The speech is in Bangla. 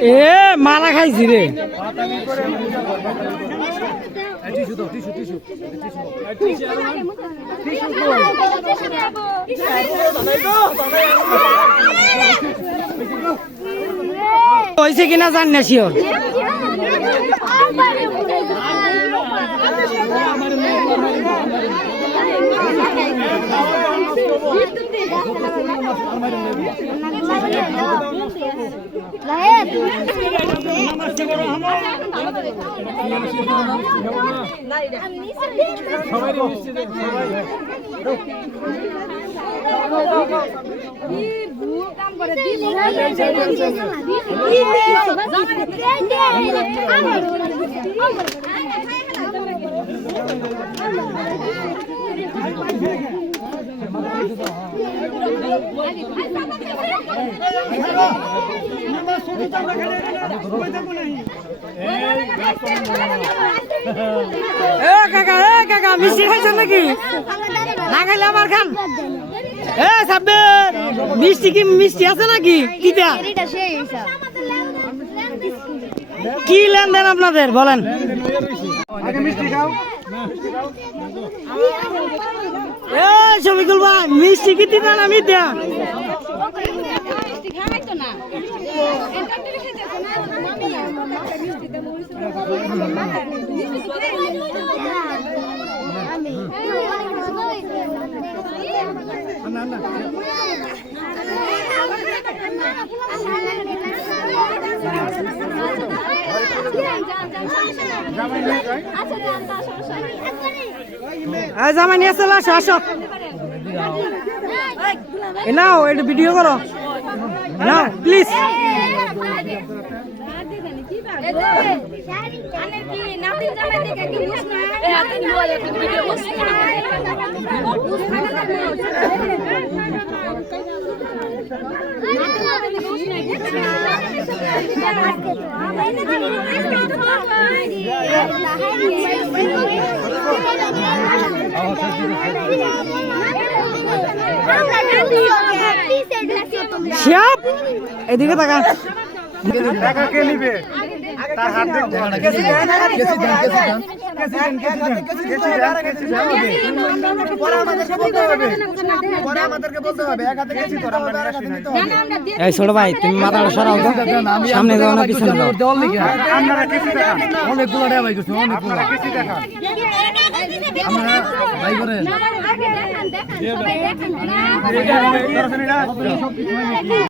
এ মারা খাইছি রে। হয়েছে কিনা জান না শিওর। এ কাকা, এ কাকা, মিষ্টি খাইছেন নাকি? না খাইলে খান। এ সাব্বে মিষ্টি কি মিষ্টি আছে নাকি? কিটা কি লেনদেন আপনাদের, বলেন। এ শফিকুল ভাই মিষ্টি কি দিবেন আমি দেয়া এই জামাই নিয়ে চলে আসো আসো নাও একটু ভিডিও করো নাও প্লিজ শিয়াব এদিকে তাকা টাকা কে নিবে তার হাত হবে। কেসি দেন, কেসি দেন, কেসি দেন। আমরা। এই ছোট ভাই তুমি মাথাটা সরাও তো। সামনে যাও না পিছনে যাও আপনারা কেসি দেখান। অনেকগুলো টাকা পাই গেছে, দেখান। দেখান।